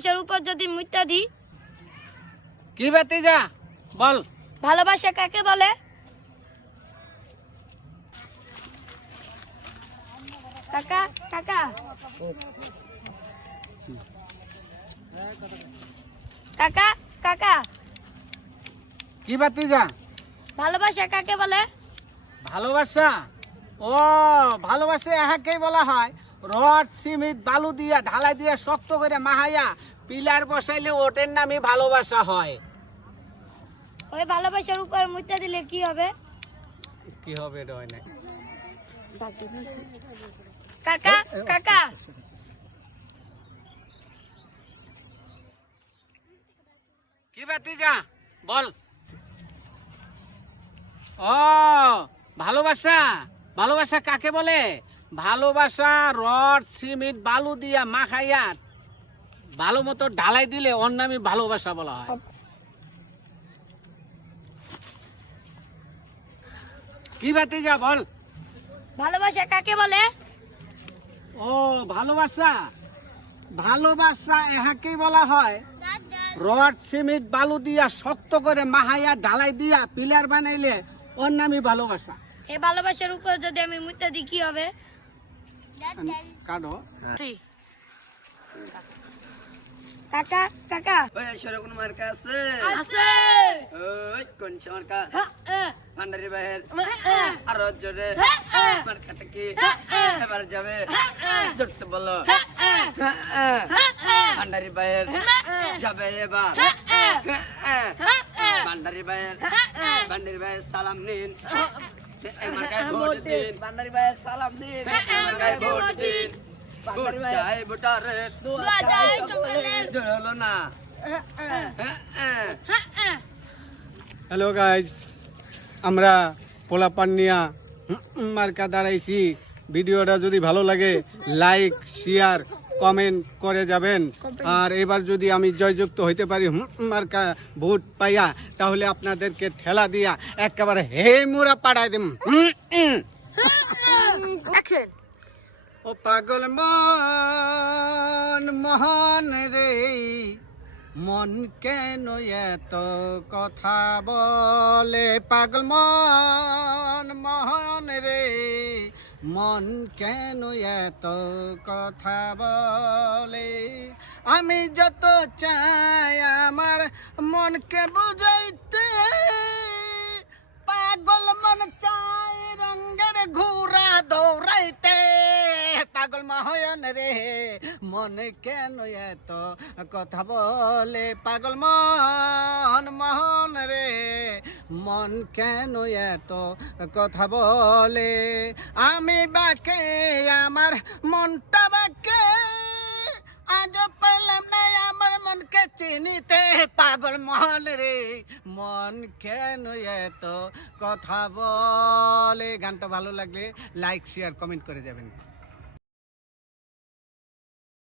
ভালোবাসার উপর যদি মুইতা দিই? কি ভাতিজা বল। ভালোবাসা কাকে বলে? কাকা কাকা কাকা কাকা কি ভাতিজা? ভালোবাসা কাকে বলে? ভালোবাসা? ও ভালোবাসা এহাকেই বলা হয় রড সিমেন্ট বালু দিয়া ঢালাই দিয়া শক্ত করে মাহাইয়া পিলার বসাইলে ওটের নামই ভালোবাসা হয়। ওই ভালোবাসার উপর মুইতা দিলে কি হবে? কি হবে এটা হয় না। কাকা কাকা কি ভাতিজা বল। ও ভালোবাসা? ভালোবাসা কাকে বলে? ভালোবাসা রড সিমেন্ট বালু দিয়া মাখাইয়া ভালো মতো ঢালাই দিলে ওর নামই ভালোবাসা বলা হয়। কি ভাতিজা বল। ভালোবাসা কাকে বলে? ও ভালোবাসা? ভালোবাসা এহাকেই বলা হয় রড সিমেন্ট বালু দিয়া শক্ত করে মাহাইয়া ঢালাই দিয়া পিলার বানাইলে ওর নামই ভালোবাসা। এই ভালোবাসার উপর যদি আমি মুইতা দিই কি হবে? কাটো। কাকা কাকা ওই সেরকম মার্কা আছে? আছে। ওই কোন মার্কা? ভান্ডারি বাহের আর জোরে মার্কাটা কি এবার যাবে ধরতে বলো। ভান্ডারি বাহের যাবে এবার। ভান্ডারি বাহের সালাম নিন, মার্কায় ভোট দিন। ভান্ডারি বাহের সালাম দিন, মার্কায় ভোট দিন। ভোট চাই ভোটারের, দোয়া চাই সকলের। জোরে হলো না। হ্যালো গাইজ, আমরা পোলাপান্নিয়া মার্কা দাঁড়াইছি। ভিডিওটা যদি ভালো লাগে লাইক শেয়ার কমেন্ট করে যাবেন। আর এবার যদি আমি জয়যুক্ত হইতে পারি মার্কা ভোট পাইয়া, তাহলে আপনাদেরকে ঠেলা দিয়া একেবারে হে মুরা পাড়াই দিম। ও পাগল মন মোহন রে, মন কেন এত কথা বলে? পাগল মন মোহন রে, মন কেন এত কথা বলে? আমি যত চাই আমার মনকে বুঝাইতে, পাগল মন চাই রঙের ঘোড়া দৌড়াইতে। পাগল মহয়ন রে, মন কেন এত কথা বলে? পাগল মন মোহন রে, মন কেন এত কথা বলে? আমি বাকে আমার মনটা বাকে, আজ পেলাম না আমার মনকে চিনিতে। পাগল মন রে, মন কেন এত কথা বলে? গানটা ভালো লাগলে লাইক শেয়ার কমেন্ট করে যাবেন।